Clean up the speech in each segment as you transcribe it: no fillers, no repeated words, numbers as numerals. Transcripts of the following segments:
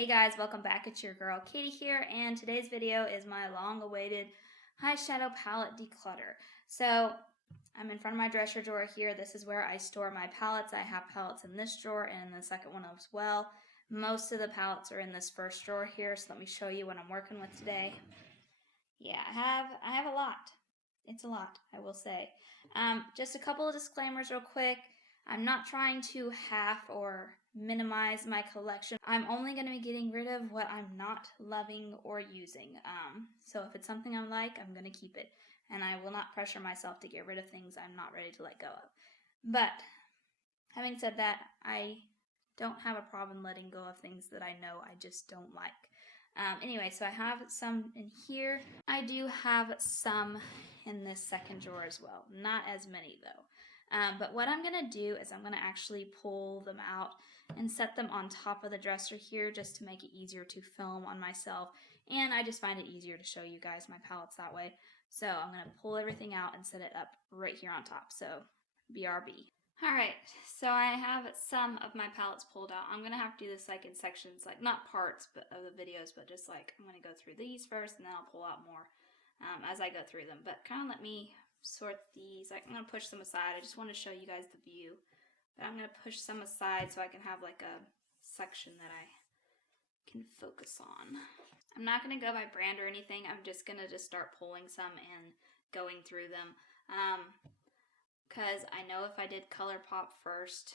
Hey guys, welcome back. It's your girl Katie here, and today's video is my long-awaited eyeshadow palette declutter. So I'm in front of my dresser drawer here. This is where I store my palettes. I have palettes in this drawer and in the second one as well. Most of the palettes are in this first drawer here, so let me show you what I'm working with today. Yeah, I have a lot. It's a lot, I will say. Just a couple of disclaimers real quick. I'm not trying to half or minimize my collection. I'm only going to be getting rid of what I'm not loving or using. So if it's something I like, I'm going to keep it. And I will not pressure myself to get rid of things I'm not ready to let go of. But having said that, I don't have a problem letting go of things that I know I just don't like. Anyway, so I have some in here. I do have some in this second drawer as well. Not as many though. But what I'm going to do is I'm going to actually pull them out and set them on top of the dresser here just to make it easier to film on myself. And I just find it easier to show you guys my palettes that way. So I'm going to pull everything out and set it up right here on top. So BRB. Alright, so I have some of my palettes pulled out. I'm going to have to do this like in sections, like not parts of the videos, but just like I'm going to go through these first and then I'll pull out more as I go through them. But kind of let me sort these. Like I'm going to push some aside. I just want to show you guys the view. But I'm going to push some aside so I can have like a section that I can focus on. I'm not going to go by brand or anything. I'm just going to start pulling some and going through them. Because I know if I did Colourpop first,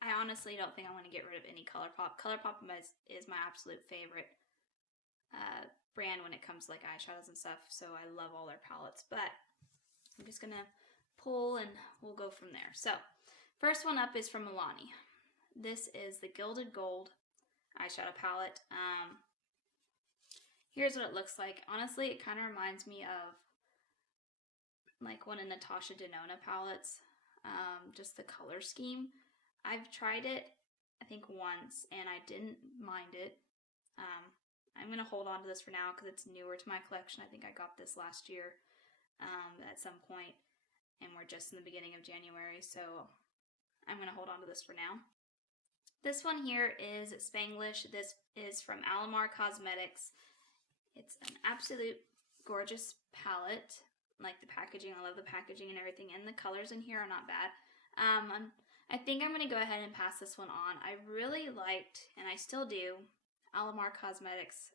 I honestly don't think I want to get rid of any Colourpop. Colourpop is my absolute favorite brand when it comes to like eyeshadows and stuff, so I love all their palettes. But I'm just going to pull and we'll go from there. So, first one up is from Milani. This is the Gilded Gold eyeshadow palette. Here's what it looks like. Honestly, it kind of reminds me of like one of Natasha Denona palettes, just the color scheme. I've tried it, I think once, and I didn't mind it. I'm going to hold on to this for now because it's newer to my collection. I think I got this last year at some point, and we're just in the beginning of January, so I'm going to hold on to this for now. This one here is Spanglish. This is from Alamar Cosmetics. It's an absolute gorgeous palette. Like the packaging, I love the packaging and everything, and the colors in here are not bad. I think I'm going to go ahead and pass this one on. I really liked, and I still do, Alamar Cosmetics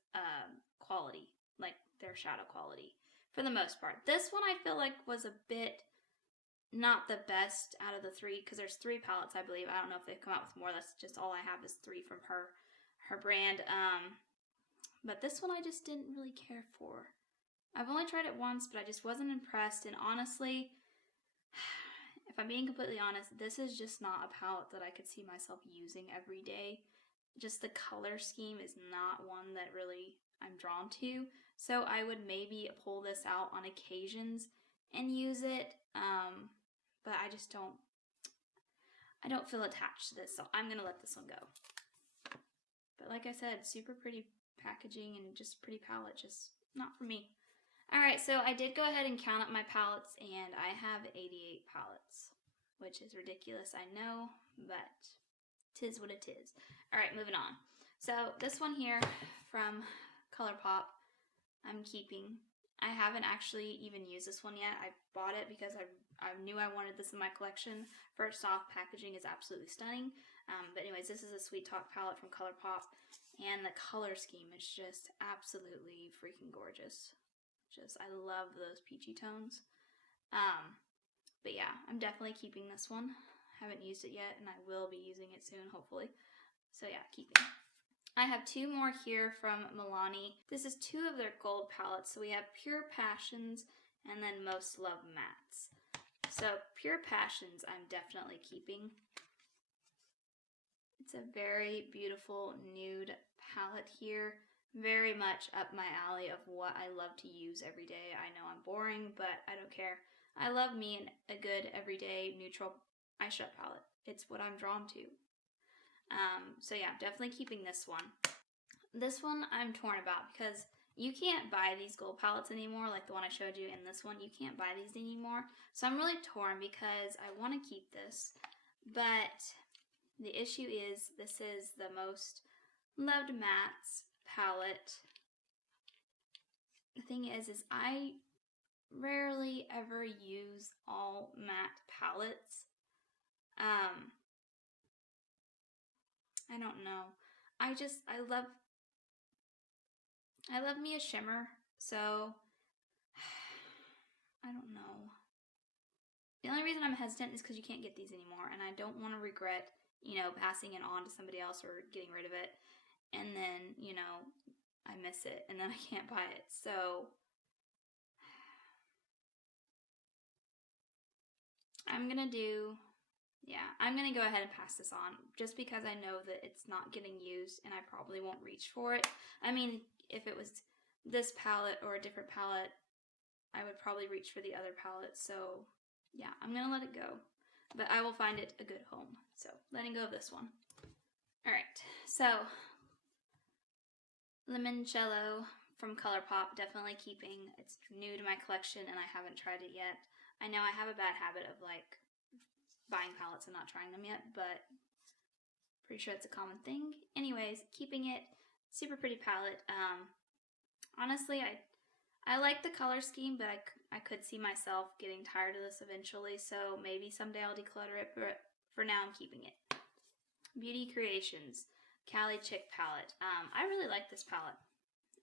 quality, like their shadow quality, for the most part. This one I feel like was a bit not the best out of the three, because there's 3 palettes, I believe. I don't know if they've come out with more. That's just all I have is 3 from her brand. But this one I just didn't really care for. I've only tried it once, but I just wasn't impressed, and honestly, if I'm being completely honest, this is just not a palette that I could see myself using every day. Just the color scheme is not one that really I'm drawn to, so I would maybe pull this out on occasions and use it, but I just don't feel attached to this, so I'm going to let this one go. But like I said, super pretty packaging and just pretty palette, just not for me. Alright, so I did go ahead and count up my palettes, and I have 88 palettes, which is ridiculous, I know, but 'tis what it is. Alright, moving on. So this one here from Colourpop, I'm keeping. I haven't actually even used this one yet. I bought it because I knew I wanted this in my collection. First off, packaging is absolutely stunning. But anyways, this is a Sweet Talk palette from Colourpop, and the color scheme is just absolutely freaking gorgeous. I love those peachy tones. But yeah, I'm definitely keeping this one. Haven't used it yet, and I will be using it soon, hopefully. So yeah, keeping. I have 2 more here from Milani. This is 2 of their gold palettes. So we have Pure Passions and then Most Love Mattes. So Pure Passions I'm definitely keeping. It's a very beautiful nude palette here. Very much up my alley of what I love to use every day. I know I'm boring, but I don't care. I love me a good everyday neutral eyeshadow palette. It's what I'm drawn to. So yeah, definitely keeping this one. This one I'm torn about because you can't buy these gold palettes anymore, like the one I showed you and this one. You can't buy these anymore. So I'm really torn because I want to keep this, but the issue is this is the most loved Matt's palette. The thing is I rarely ever use all matte palettes. I don't know. I love me a shimmer, so I don't know. The only reason I'm hesitant is because you can't get these anymore, and I don't want to regret, you know, passing it on to somebody else or getting rid of it, and then, you know, I miss it, and then I can't buy it. So I'm gonna go ahead and pass this on, just because I know that it's not getting used, and I probably won't reach for it. I mean, if it was this palette or a different palette, I would probably reach for the other palette, so yeah, I'm gonna let it go. But I will find it a good home. So, letting go of this one. Alright, so Limoncello from Colourpop, definitely keeping. It's new to my collection and I haven't tried it yet. I know I have a bad habit of like buying palettes and not trying them yet, but pretty sure it's a common thing. Anyways, keeping it. Super pretty palette. Honestly, I like the color scheme, but I could see myself getting tired of this eventually, so maybe someday I'll declutter it, but for now I'm keeping it. Beauty Creations Cali Chick palette. I really like this palette.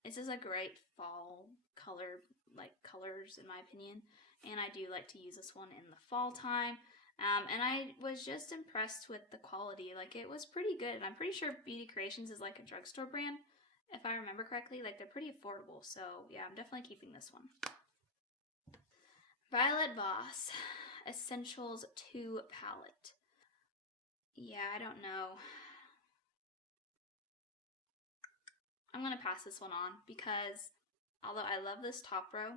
This is a great fall color, like colors in my opinion, and I do like to use this one in the fall time. And I was just impressed with the quality. Like, it was pretty good, and I'm pretty sure Beauty Creations is like a drugstore brand, if I remember correctly. Like, they're pretty affordable, so yeah, I'm definitely keeping this one. Violet Voss Essentials 2 palette. Yeah, I don't know. I'm gonna pass this one on because although I love this top row,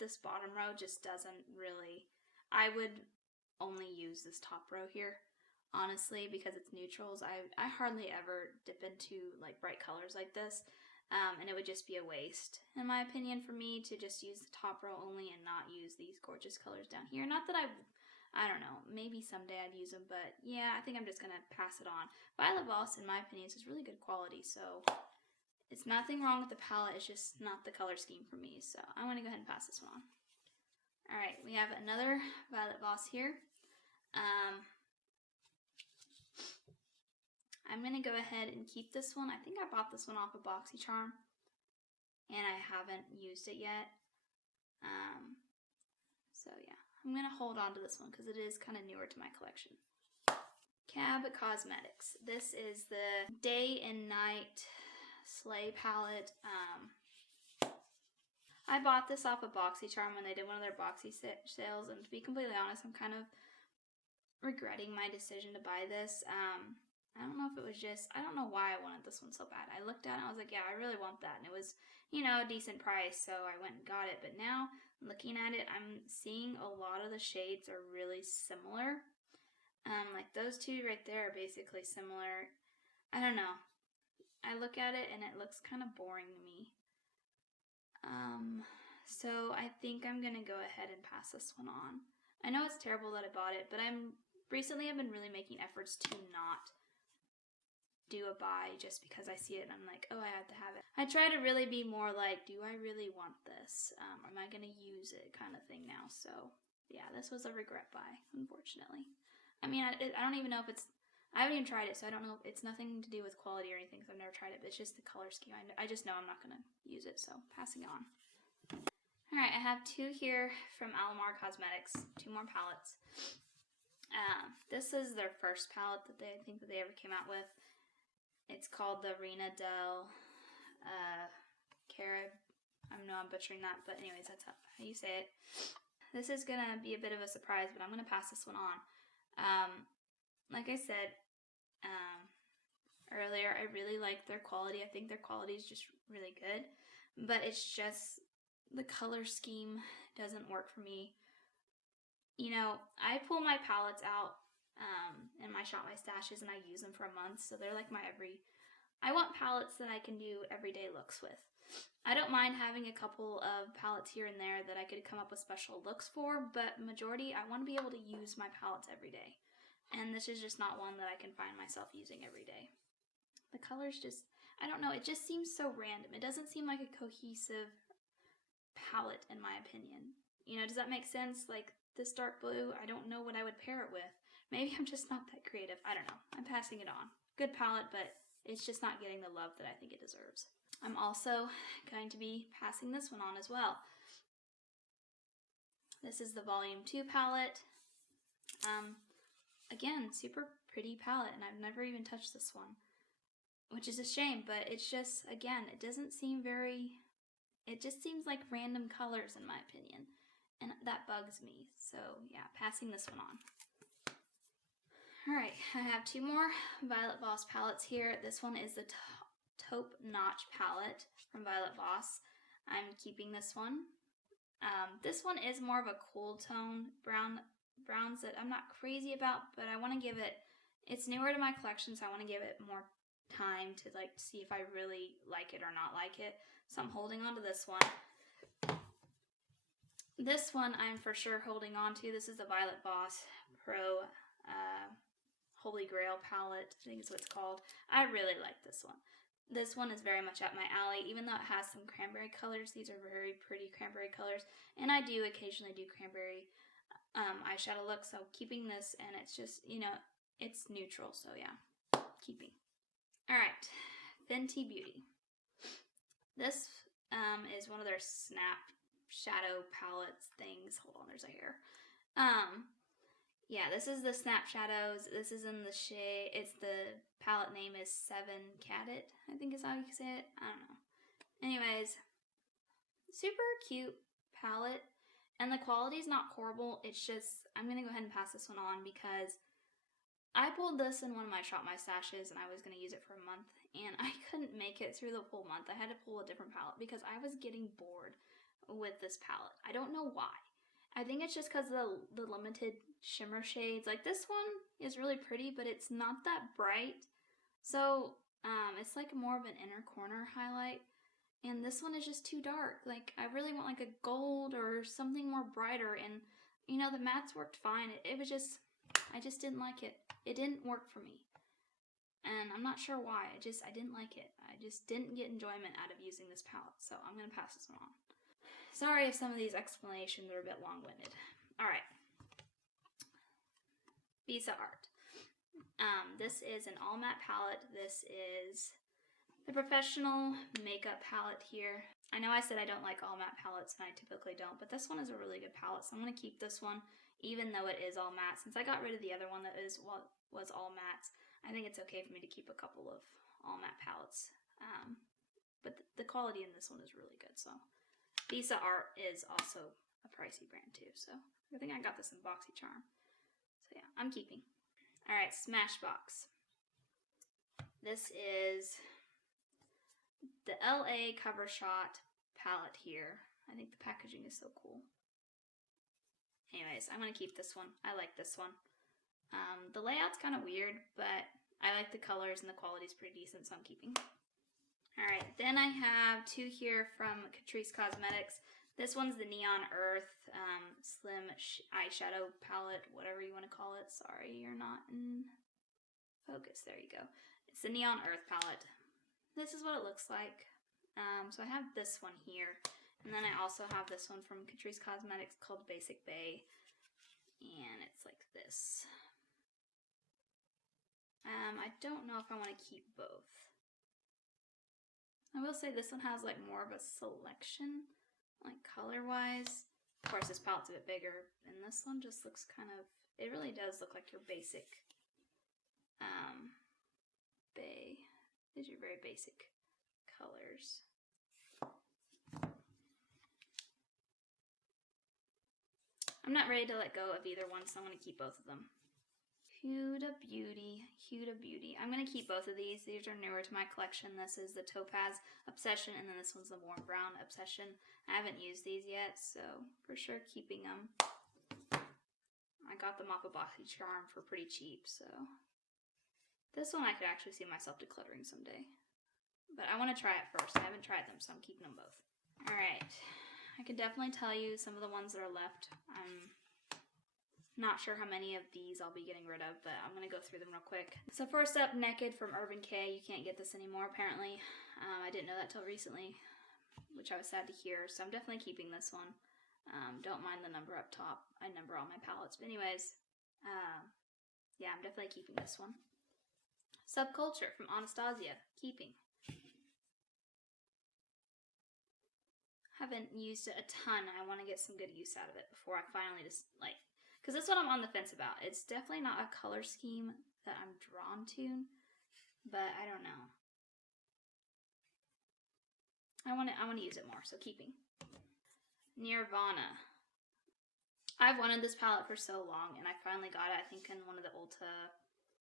this bottom row just doesn't really. I would only use this top row here, honestly, because it's neutrals. I hardly ever dip into like bright colors like this, and it would just be a waste, in my opinion, for me to just use the top row only and not use these gorgeous colors down here. Not that I don't know, maybe someday I'd use them, but yeah, I think I'm just gonna pass it on. Violet Voss, in my opinion, is really good quality, so it's nothing wrong with the palette, it's just not the color scheme for me, so I'm gonna go ahead and pass this one on. Alright, we have another Violet Voss here. I'm going to go ahead and keep this one. I think I bought this one off of BoxyCharm, and I haven't used it yet. So yeah, I'm going to hold on to this one because it is kind of newer to my collection. Cab Cosmetics. This is the Day and Night Slay palette. I bought this off of BoxyCharm when they did one of their Boxy sales, and to be completely honest, I'm kind of regretting my decision to buy this. I don't know if it was just, I don't know why I wanted this one so bad. I looked at it and I was like, yeah, I really want that. And it was, you know, a decent price, so I went and got it. But now, looking at it, I'm seeing a lot of the shades are really similar. Like those two right there are basically similar. I don't know. I look at it and it looks kind of boring to me. So I think I'm going to go ahead and pass this one on. I know it's terrible that I bought it, but recently I've been really making efforts to not do a buy just because I see it and I'm like, oh, I have to have it. I try to really be more like, do I really want this? Am I going to use it kind of thing now? So yeah, this was a regret buy, unfortunately. I mean, I don't even know if it's, I haven't even tried it, so I don't know. It's nothing to do with quality or anything, so I've never tried it, but it's just the color scheme. I just know I'm not going to use it, so passing it on. Alright, I have two here from Alamar Cosmetics, 2 more palettes. This is their first palette that I think that they ever came out with. It's called the Reina del Carib. I know I'm butchering that, but anyways, that's how you say it. This is going to be a bit of a surprise, but I'm going to pass this one on. Like I said earlier, I really like their quality. I think their quality is just really good, but it's just the color scheme doesn't work for me. You know, I pull my palettes out in my Shop My Stashes and I use them for a month, so they're like I want palettes that I can do everyday looks with. I don't mind having a couple of palettes here and there that I could come up with special looks for, but majority, I want to be able to use my palettes every day. And this is just not one that I can find myself using every day. The colors just, I don't know, it just seems so random. It doesn't seem like a cohesive palette in my opinion. You know, does that make sense? Like this dark blue, I don't know what I would pair it with. Maybe I'm just not that creative. I don't know. I'm passing it on. Good palette, but it's just not getting the love that I think it deserves. I'm also going to be passing this one on as well. This is the Volume 2 palette. Again, super pretty palette, and I've never even touched this one, which is a shame, but it's just, again, it doesn't seem very, it just seems like random colors in my opinion, and that bugs me. So yeah, passing this one on. Alright, I have two more Violet Voss palettes here. This one is the Taupe Notch palette from Violet Voss. I'm keeping this one. This one is more of a cool tone browns that I'm not crazy about, but I want to give it, it's newer to my collection, so I want to give it more time to like see if I really like it or not like it. So I'm holding on to this one. This one I'm for sure holding on to. This is the Violet Voss Pro Holy Grail palette, I think is what it's called. I really like this one. This one is very much up my alley, even though it has some cranberry colors. These are very pretty cranberry colors, and I do occasionally do cranberry eyeshadow look, so keeping this, and it's just, you know, it's neutral, so yeah, keeping. Alright, Fenty Beauty. This is one of their Snap Shadow palettes things. Hold on, there's a hair. Yeah, this is the Snap Shadows. This is in the shade, it's the palette name is 7 Ciate, I think is how you say it. I don't know. Anyways, super cute palette. And the quality is not horrible, it's just, I'm going to go ahead and pass this one on because I pulled this in one of my Shop My Stashes and I was going to use it for a month and I couldn't make it through the whole month. I had to pull a different palette because I was getting bored with this palette. I don't know why. I think it's just because of the limited shimmer shades. Like this one is really pretty, but it's not that bright. So it's like more of an inner corner highlight. And this one is just too dark. Like, I really want like a gold or something more brighter. And, you know, the mattes worked fine. It was just, I just didn't like it. It didn't work for me. And I'm not sure why. I didn't like it. I just didn't get enjoyment out of using this palette. So I'm going to pass this one on. Sorry if some of these explanations are a bit long-winded. Alright. Visa Art. This is an all matte palette. This is the Professional Makeup palette here. I know I said I don't like all matte palettes, and I typically don't, but this one is a really good palette, so I'm going to keep this one, even though it is all matte. Since I got rid of the other one that was all mattes, I think it's okay for me to keep a couple of all matte palettes. But the quality in this one is really good, so. Visa Art is also a pricey brand too, so I think I got this in BoxyCharm. So yeah, I'm keeping. Alright, Smashbox. This is the LA Cover Shot palette here. I think the packaging is so cool. Anyways, I'm going to keep this one. I like this one. The layout's kind of weird, but I like the colors and the quality's pretty decent, so I'm keeping. Alright, then I have two here from Catrice Cosmetics. This one's the Neon Earth Slim Eyeshadow Palette, whatever you want to call it. Sorry, you're not in focus. There you go. It's the Neon Earth Palette. This is what it looks like. So I have this one here. And then I also have this one from Catrice Cosmetics called Basic Bay. And it's like this. I don't know if I want to keep both. I will say this one has like more of a selection, like color-wise. Of course, this palette's a bit bigger, and this one just looks kind of, it really does look like your basic bay. These are very basic colors. I'm not ready to let go of either one, so I'm going to keep both of them. Huda Beauty, Huda Beauty. I'm going to keep both of these. These are newer to my collection. This is the Topaz Obsession, and then this one's the Warm Brown Obsession. I haven't used these yet, so for sure keeping them. I got them off of BoxyCharm for pretty cheap, so. This one I could actually see myself decluttering someday. But I want to try it first. I haven't tried them, so I'm keeping them both. Alright. I can definitely tell you some of the ones that are left I'm Not sure how many of these I'll be getting rid of, but I'm going to go through them real quick. So first up, Naked from Urban Decay. You can't get this anymore, apparently. I didn't know that till recently, which I was sad to hear, so I'm definitely keeping this one. Don't mind the number up top. I number all my palettes. But anyways, yeah, I'm definitely keeping this one. Subculture from Anastasia. Keeping. Haven't used it a ton. I want to get some good use out of it before I finally just, like... Because that's what I'm on the fence about. It's definitely not a color scheme that I'm drawn to, but I don't know. I want to use it more, so keeping. Nirvana. I've wanted this palette for so long, and I finally got it, I think, in one of the Ulta,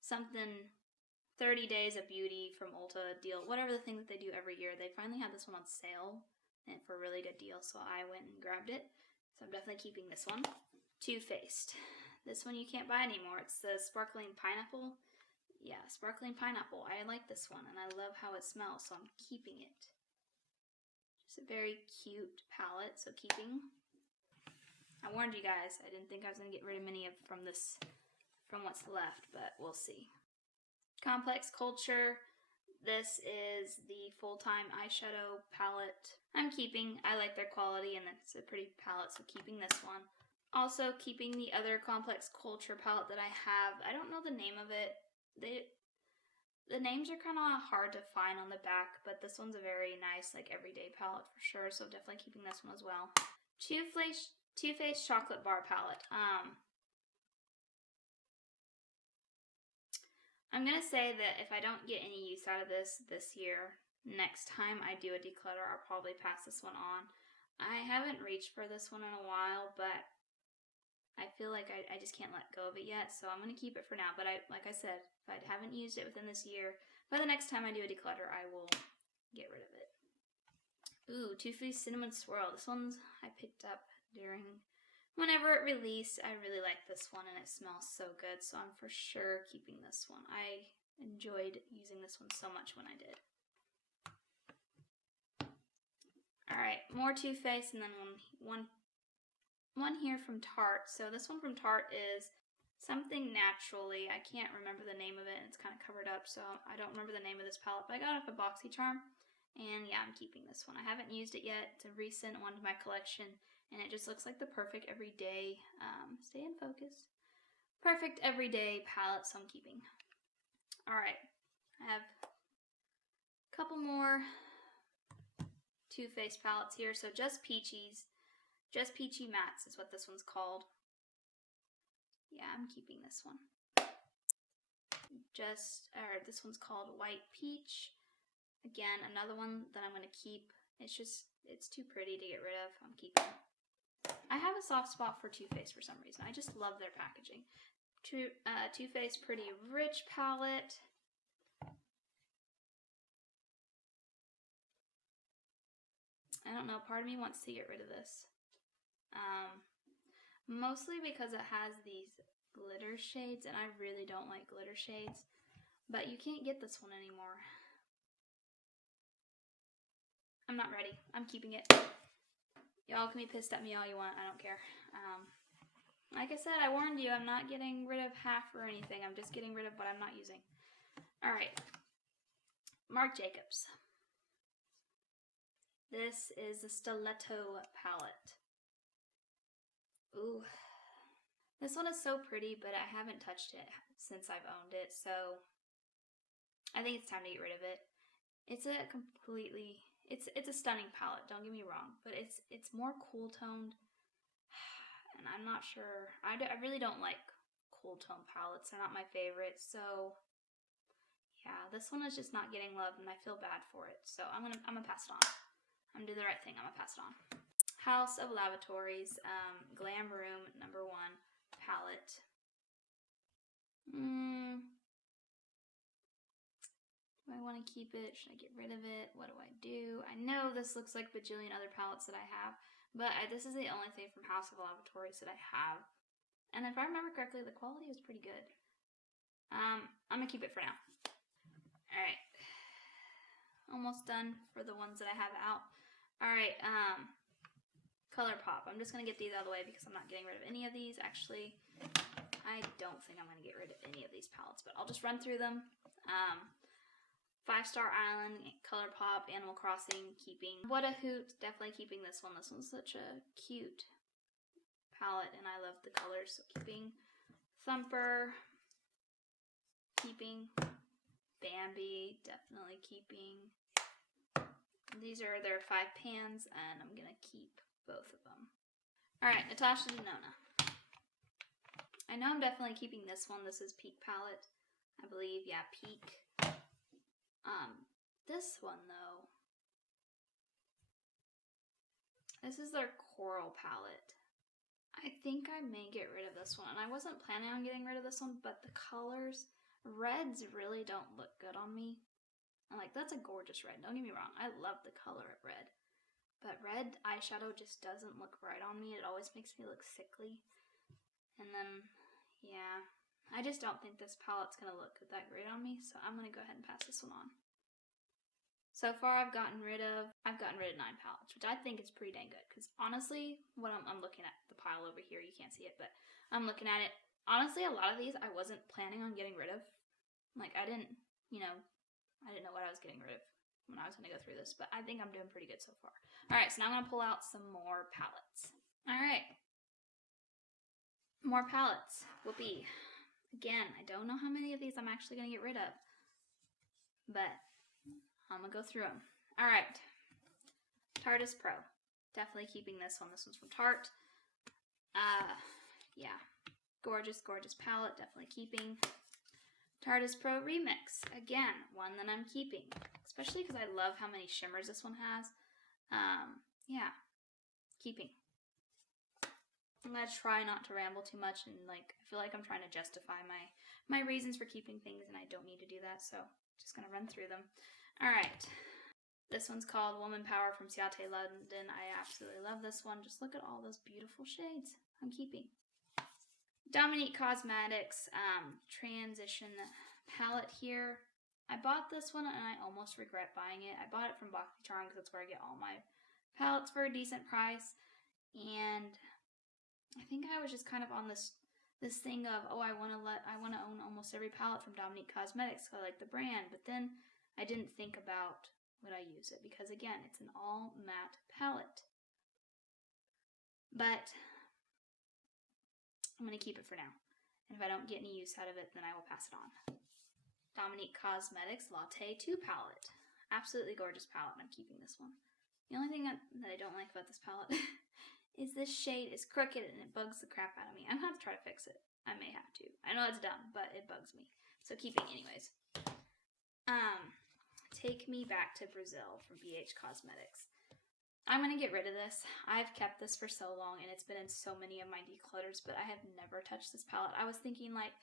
something 30 Days of Beauty from Ulta deal, whatever the thing that they do every year. They finally had this one on sale, and for a really good deal, so I went and grabbed it. So I'm definitely keeping this one. Too Faced. This one you can't buy anymore. It's the Sparkling Pineapple. Yeah, Sparkling Pineapple. I like this one, and I love how it smells, so I'm keeping it. Just a very cute palette, so keeping. I warned you guys. I didn't think I was going to get rid of many from what's left, but we'll see. Complex Culture. This is the full-time eyeshadow palette. I'm keeping. I like their quality, and it's a pretty palette, so keeping this one. Also keeping the other Complex Culture palette that I have. I don't know the name of it. The names are kind of hard to find on the back, but this one's a very nice, like, everyday palette for sure, so definitely keeping this one as well. Too Faced Chocolate Bar Palette. I'm going to say that if I don't get any use out of this year, next time I do a declutter, I'll probably pass this one on. I haven't reached for this one in a while, but I feel like I just can't let go of it yet, so I'm going to keep it for now. But like I said, if I haven't used it within this year, by the next time I do a declutter, I will get rid of it. Ooh, Too Faced Cinnamon Swirl. This one's I picked up whenever it released. I really like this one, and it smells so good, so I'm for sure keeping this one. I enjoyed using this one so much when I did. Alright, more Too Faced, and then one here from Tarte. So this one from Tarte is Something Naturally. I can't remember the name of it, and it's kind of covered up, so I don't remember the name of this palette, but I got it off a BoxyCharm, and yeah, I'm keeping this one. I haven't used it yet. It's a recent one to my collection, and it just looks like the perfect everyday, stay in focus, perfect everyday palette, so I'm keeping. Alright, I have a couple more Too Faced palettes here. So Just Peachy Mattes is what this one's called. Yeah, I'm keeping this one. This one's called White Peach. Again, another one that I'm going to keep. It's too pretty to get rid of. I'm keeping it. I have a soft spot for Too Faced for some reason. I just love their packaging. Too Faced Pretty Rich palette. I don't know, part of me wants to get rid of this. Mostly because it has these glitter shades, and I really don't like glitter shades. But you can't get this one anymore. I'm not ready. I'm keeping it. Y'all can be pissed at me all you want. I don't care. Like I said, I warned you. I'm not getting rid of half or anything. I'm just getting rid of what I'm not using. Alright. Marc Jacobs. This is the Stiletto Palette. Ooh. This one is so pretty, but I haven't touched it since I've owned it, so I think it's time to get rid of it. It's a stunning palette, don't get me wrong, but it's more cool toned, and I'm not sure. I really don't like cool tone palettes. They're not my favorite, so yeah, this one is just not getting love, and I feel bad for it, so I'm gonna pass it on. I'm gonna do the right thing. I'm gonna pass it on. House of Lavatories, Glam Room #1 palette. Do I want to keep it? Should I get rid of it? What do I do? I know this looks like bajillion other palettes that I have, but this is the only thing from House of Lavatories that I have. And if I remember correctly, the quality was pretty good. I'm gonna keep it for now. Alright. Almost done for the ones that I have out. Alright, Colourpop. I'm just going to get these out of the way because I'm not getting rid of any of these. Actually, I don't think I'm going to get rid of any of these palettes, but I'll just run through them. 5-Star Island, Colourpop, Animal Crossing, keeping. What a Hoot, definitely keeping this one. This one's such a cute palette, and I love the colors, so keeping. Thumper, keeping. Bambi, definitely keeping. These are their 5 pans, and I'm going to keep both of them. Alright, Natasha Denona. I know I'm definitely keeping this one. This is Peak Palette, I believe. Yeah, Peak. This one, though. This is their Coral Palette. I think I may get rid of this one. And I wasn't planning on getting rid of this one, but the colors, reds really don't look good on me. I'm like, that's a gorgeous red. Don't get me wrong. I love the color of red. But red eyeshadow just doesn't look right on me. It always makes me look sickly. And then, yeah, I just don't think this palette's going to look that great on me. So I'm going to go ahead and pass this one on. So far, I've gotten rid of 9 palettes, which I think is pretty dang good. Because honestly, what I'm looking at, the pile over here, you can't see it, but I'm looking at it. Honestly, a lot of these I wasn't planning on getting rid of. Like, I didn't know what I was getting rid of when I was going to go through this, but I think I'm doing pretty good so far. Alright, so now I'm going to pull out some more palettes. Alright. More palettes. Whoopee. Again, I don't know how many of these I'm actually going to get rid of, but I'm going to go through them. Alright. Tardis Pro. Definitely keeping this one. This one's from Tarte. Yeah. Gorgeous, gorgeous palette. Definitely keeping. Tardis Pro Remix. Again, one that I'm keeping. Especially because I love how many shimmers this one has. Yeah. Keeping. I'm going to try not to ramble too much and I feel like I'm trying to justify my reasons for keeping things and I don't need to do that, so just going to run through them. Alright. This one's called Woman Power from Ciate, London. I absolutely love this one. Just look at all those beautiful shades. I'm keeping. Dominique Cosmetics Transition Palette here. I bought this one and I almost regret buying it. I bought it from BoxyCharm because that's where I get all my palettes for a decent price. And I think I was just kind of on this thing of, oh, I want to own almost every palette from Dominique Cosmetics because I like the brand. But then I didn't think about would I use it because again, it's an all matte palette. But I'm going to keep it for now. And if I don't get any use out of it, then I will pass it on. Dominique Cosmetics Latte 2 palette. Absolutely gorgeous palette, and I'm keeping this one. The only thing that I don't like about this palette is this shade is crooked and it bugs the crap out of me. I'm going to have to try to fix it. I may have to. I know it's dumb, but it bugs me. So keeping anyways. Take Me Back to Brazil from BH Cosmetics. I'm going to get rid of this. I've kept this for so long and it's been in so many of my declutters, but I have never touched this palette. I was thinking like,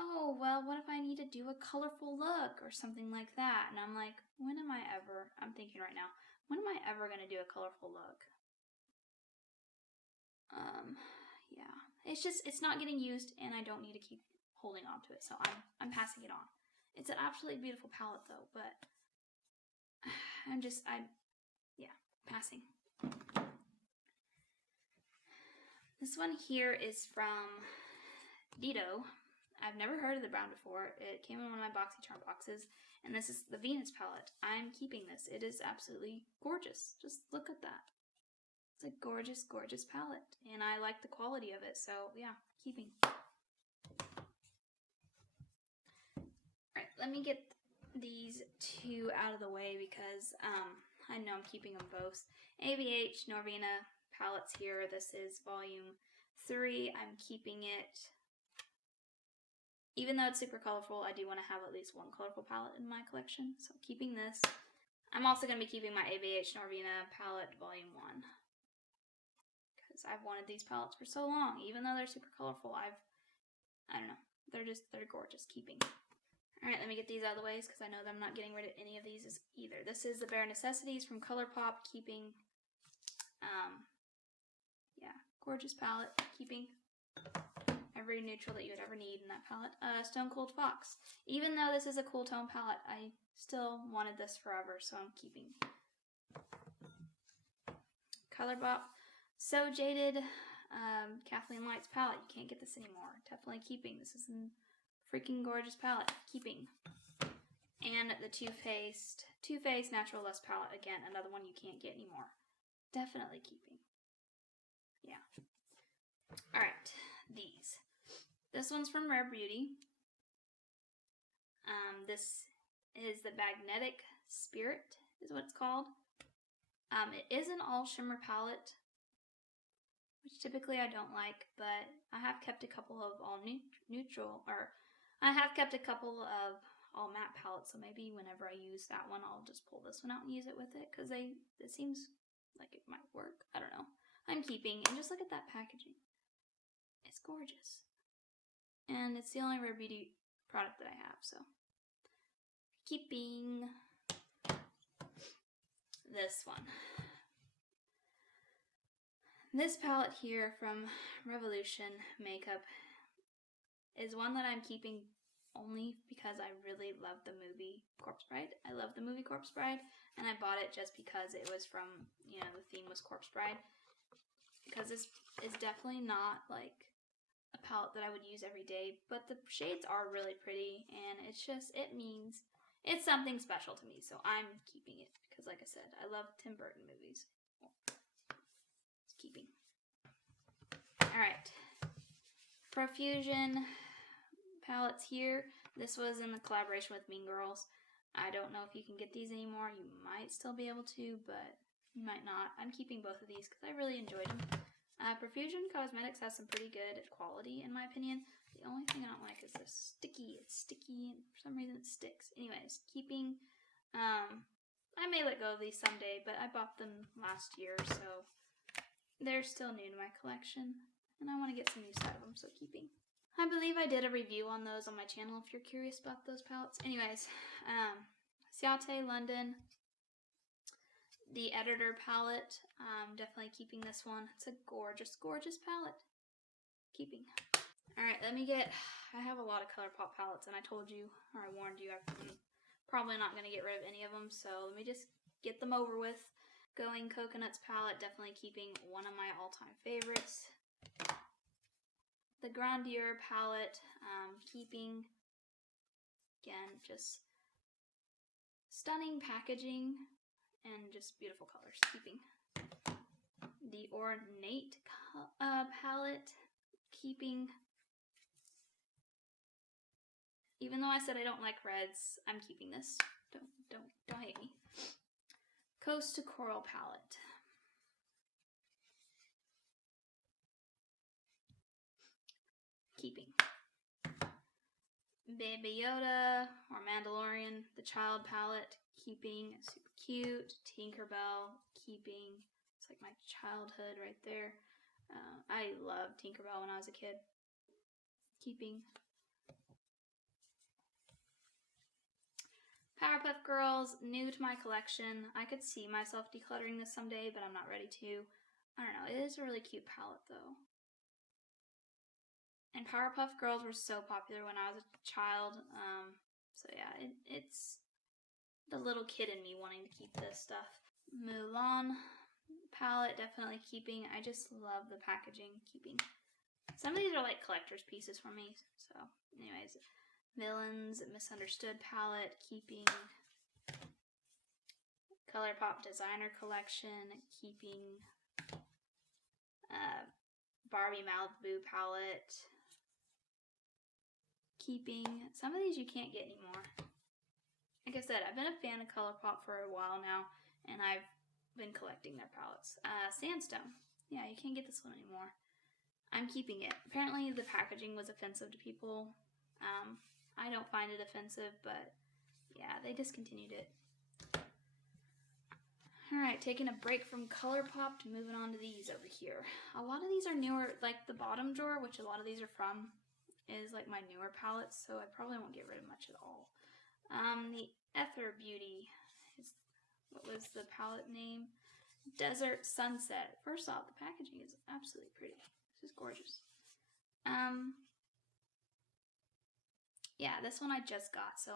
oh, well, what if I need to do a colorful look or something like that? And I'm like, when am I ever, I'm thinking right now, when am I ever going to do a colorful look? Yeah, it's not getting used and I don't need to keep holding on to it. So I'm passing it on. It's an absolutely beautiful palette though, but yeah, passing. This one here is from Dido. I've never heard of the brand before. It came in one of my BoxyCharm boxes, and this is the Venus palette. I'm keeping this. It is absolutely gorgeous. Just look at that. It's a gorgeous, gorgeous palette, and I like the quality of it, so yeah, keeping. Alright, let me get these two out of the way because I know I'm keeping them both. ABH Nirvana palettes here. This is volume 3. I'm keeping it. Even though it's super colorful, I do want to have at least one colorful palette in my collection, so I'm keeping this. I'm also going to be keeping my ABH Nirvana palette volume 1. Because I've wanted these palettes for so long. Even though they're super colorful, I don't know. They're gorgeous. Keeping. Alright, let me get these out of the way because I know that I'm not getting rid of any of these either. This is the Bare Necessities from Colourpop. Keeping. Yeah, gorgeous palette. Keeping. Every neutral that you would ever need in that palette. Stone Cold Fox. Even though this is a cool tone palette, I still wanted this forever, so I'm keeping. Colourpop. So Jaded. Kathleenlights palette. You can't get this anymore. Definitely keeping. This is a freaking gorgeous palette. Keeping. And the Too Faced Natural Lust palette. Again, another one you can't get anymore. Definitely keeping. Yeah. Alright, these. This one's from Rare Beauty. This is the Magnetic Spirit, is what it's called. It is an all shimmer palette, which typically I don't like, but I have kept a couple of all neutral, or I have kept a couple of all matte palettes, so maybe whenever I use that one, I'll just pull this one out and use it with it, because it seems like it might work. I don't know. I'm keeping, and just look at that packaging. It's gorgeous. And it's the only Rare Beauty product that I have, so. Keeping this one. This palette here from Revolution Makeup is one that I'm keeping only because I really love the movie Corpse Bride. I love the movie Corpse Bride, and I bought it just because it was from, you know, the theme was Corpse Bride. Because this is definitely not like a palette that I would use every day, but the shades are really pretty, and it's just, it means it's something special to me, so I'm keeping it because, like I said, I love Tim Burton movies. It's keeping. Alright. Profusion palettes here. This was in the collaboration with Mean Girls. I don't know if you can get these anymore. You might still be able to, but you might not. I'm keeping both of these because I really enjoyed them. Profusion Cosmetics has some pretty good quality, in my opinion. The only thing I don't like is this sticky. It's sticky, and for some reason it sticks. Anyways, keeping. I may let go of these someday, but I bought them last year, so they're still new to my collection, and I want to get some use out of them, so keeping. I believe I did a review on those on my channel if you're curious about those palettes. Anyways, Ciate London. The Editor palette, definitely keeping this one. It's a gorgeous, gorgeous palette. Keeping. Alright, I have a lot of Colourpop palettes, and I told you, or I warned you, I'm probably not going to get rid of any of them, so let me just get them over with. Going Coconuts palette, definitely keeping, one of my all-time favorites. The Grandeur palette, keeping. Again, just stunning packaging. And just beautiful colors, keeping. The Ornate palette, keeping. Even though I said I don't like reds, I'm keeping this. Don't hate me. Coast to Coral palette. Keeping. Baby Yoda or Mandalorian, the Child palette, keeping. Super cute. Tinkerbell, keeping. It's like my childhood right there. I loved Tinkerbell when I was a kid. Keeping. Powerpuff Girls, new to my collection. I could see myself decluttering this someday, but I'm not ready to. I don't know. It is a really cute palette, though. And Powerpuff Girls were so popular when I was a child. So yeah, it's the little kid in me wanting to keep this stuff. Mulan palette, definitely keeping. I just love the packaging, keeping. Some of these are like collector's pieces for me. So anyways, Villains Misunderstood palette, keeping. Colourpop Designer Collection, keeping. Barbie Malibu palette, keeping. Some of these you can't get anymore. Like I said, I've been a fan of Colourpop for a while now, and I've been collecting their palettes. Sandstone. Yeah, you can't get this one anymore. I'm keeping it. Apparently the packaging was offensive to people. I don't find it offensive, but yeah, they discontinued it. Alright, taking a break from Colourpop to moving on to these over here. A lot of these are newer, like the bottom drawer, which a lot of these are from, is like my newer palettes, so I probably won't get rid of much at all. The Ether Beauty is, what was the palette name? Desert Sunset. First off, the packaging is absolutely pretty. This is gorgeous. Yeah, this one I just got, so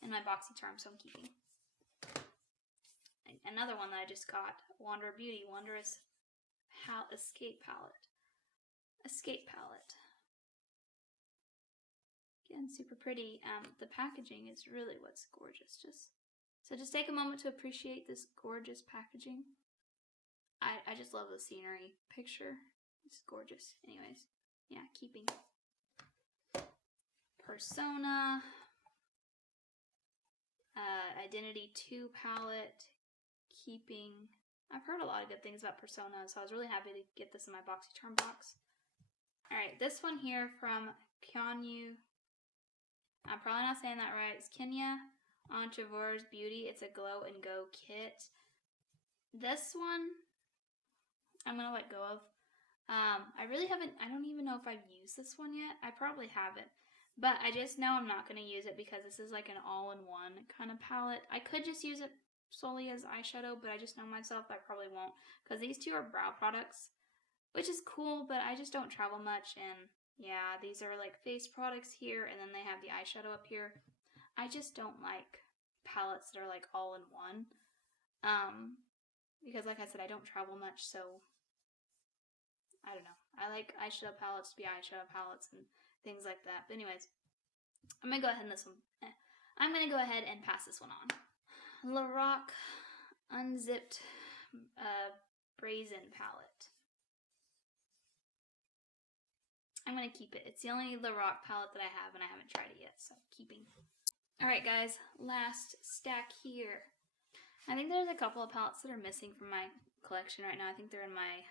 in my BoxyCharm, so I'm keeping. Another one that I just got, Wanderer Beauty, Wondrous Escape Palette. Escape palette. Again, super pretty. The packaging is really what's gorgeous. Just take a moment to appreciate this gorgeous packaging. I just love the scenery picture. It's gorgeous. Anyways, yeah, keeping. Persona. Identity 2 palette. Keeping. I've heard a lot of good things about Persona, so I was really happy to get this in my BoxyCharm box. Alright, this one here from Kyanyu. I'm probably not saying that right. It's Kenya Entrevor's Beauty. It's a Glow and Go kit. This one, I'm going to let go of. I don't even know if I've used this one yet. I probably haven't. But I just know I'm not going to use it because this is like an all-in-one kind of palette. I could just use it solely as eyeshadow, but I just know myself I probably won't. Because these two are brow products, which is cool, but I just don't travel much. And yeah, these are like face products here, and then they have the eyeshadow up here. I just don't like palettes that are like all-in-one. Because like I said, I don't travel much, so I don't know. I like eyeshadow palettes to be eyeshadow palettes and things like that. But anyways, I'm gonna go ahead and I'm gonna go ahead and pass this one on. Lorac Unzipped Brazen palette. I'm gonna keep it. It's the only Lorac palette that I have, and I haven't tried it yet, so keeping. All right, guys, last stack here. I think there's a couple of palettes that are missing from my collection right now. I think they're in my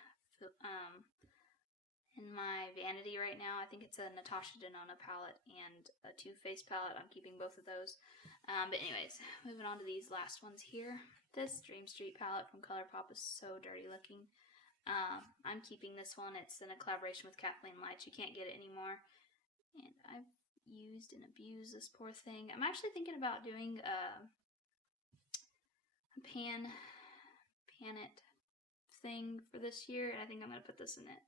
vanity right now. I think it's a Natasha Denona palette and a Too Faced palette. I'm keeping both of those. But anyways, moving on to these last ones here. This Dream Street palette from Colourpop is so dirty looking. I'm keeping this one. It's in a collaboration with Kathleenlights. You can't get it anymore. And I've used and abused this poor thing. I'm actually thinking about doing a pan it thing for this year, and I think I'm going to put this in it.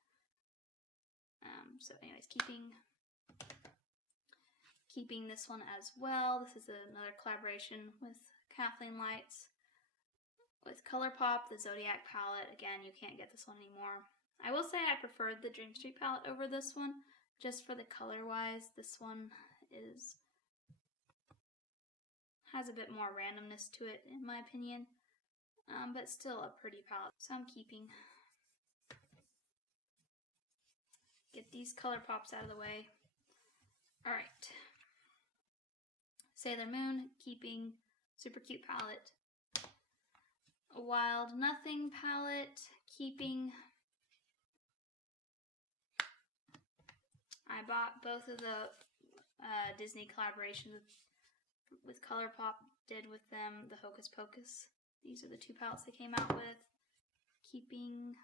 So anyways, keeping this one as well. This is another collaboration with Kathleenlights. With Colourpop, the Zodiac palette. Again, you can't get this one anymore. I will say I preferred the Dream Street palette over this one, just for the color-wise. This one has a bit more randomness to it, in my opinion. But still a pretty palette, so I'm keeping. Get these Colourpops out of the way. Alright. Sailor Moon, keeping. Super cute palette. A Wild Nothing palette, keeping. I bought both of the Disney collaborations with Colourpop, did with them the Hocus Pocus. These are the two palettes they came out with. Keeping.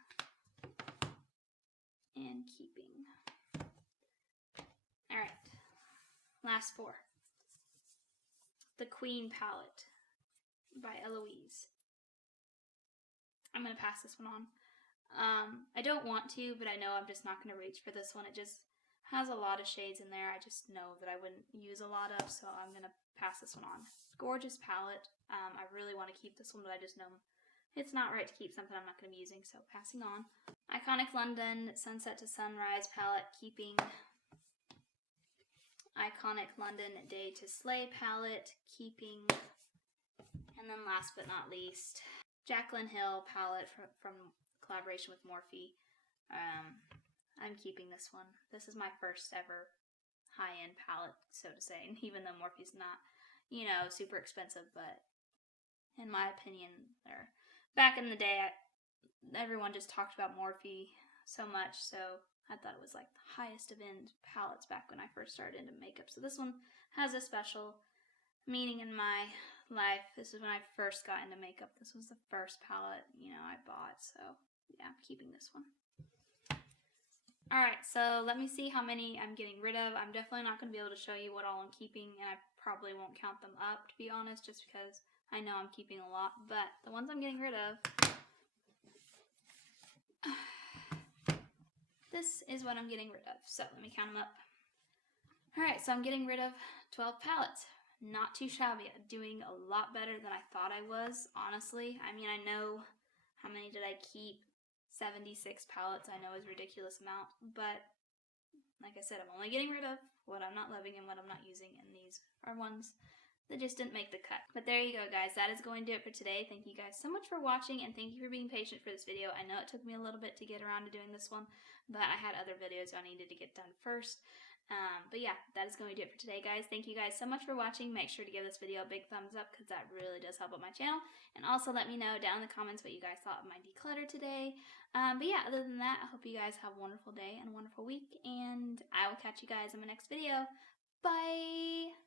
And keeping. Alright. Last four. The Queen palette by Eloise. I'm going to pass this one on. I don't want to, but I know I'm just not going to reach for this one. It just has a lot of shades in there I just know that I wouldn't use a lot of, so I'm going to pass this one on. Gorgeous palette. I really want to keep this one, but I just know it's not right to keep something I'm not going to be using, so passing on. Iconic London Sunset to Sunrise palette, keeping. Iconic London Day to Slay palette, keeping. And then last but not least, Jaclyn Hill palette from collaboration with Morphe. I'm keeping this one. This is my first ever high-end palette, so to say, and even though Morphe's not, you know, super expensive, but in my opinion, back in the day, everyone just talked about Morphe so much, so I thought it was like the highest of end palettes back when I first started into makeup. So this one has a special meaning in my life. This is when I first got into makeup. This was the first palette, you know, I bought, so yeah, I'm keeping this one. Alright, so let me see how many I'm getting rid of. I'm definitely not going to be able to show you what all I'm keeping, and I probably won't count them up, to be honest, just because I know I'm keeping a lot. But the ones I'm getting rid of, this is what I'm getting rid of. So let me count them up. Alright, so I'm getting rid of 12 palettes. Not too shabby. Doing a lot better than I thought I was, honestly. I mean, I know, how many did I keep? 76 palettes I know is a ridiculous amount, but like I said, I'm only getting rid of what I'm not loving and what I'm not using, and these are ones that just didn't make the cut. But there you go, guys. That is going to do it for today. Thank you guys so much for watching, and thank you for being patient for this video. I know it took me a little bit to get around to doing this one, but I had other videos I needed to get done first. But yeah, that is going to do it for today, guys. Thank you guys so much for watching. Make sure to give this video a big thumbs up because that really does help out my channel. And also let me know down in the comments what you guys thought of my declutter today. But yeah, other than that, I hope you guys have a wonderful day and a wonderful week. And I will catch you guys in my next video. Bye!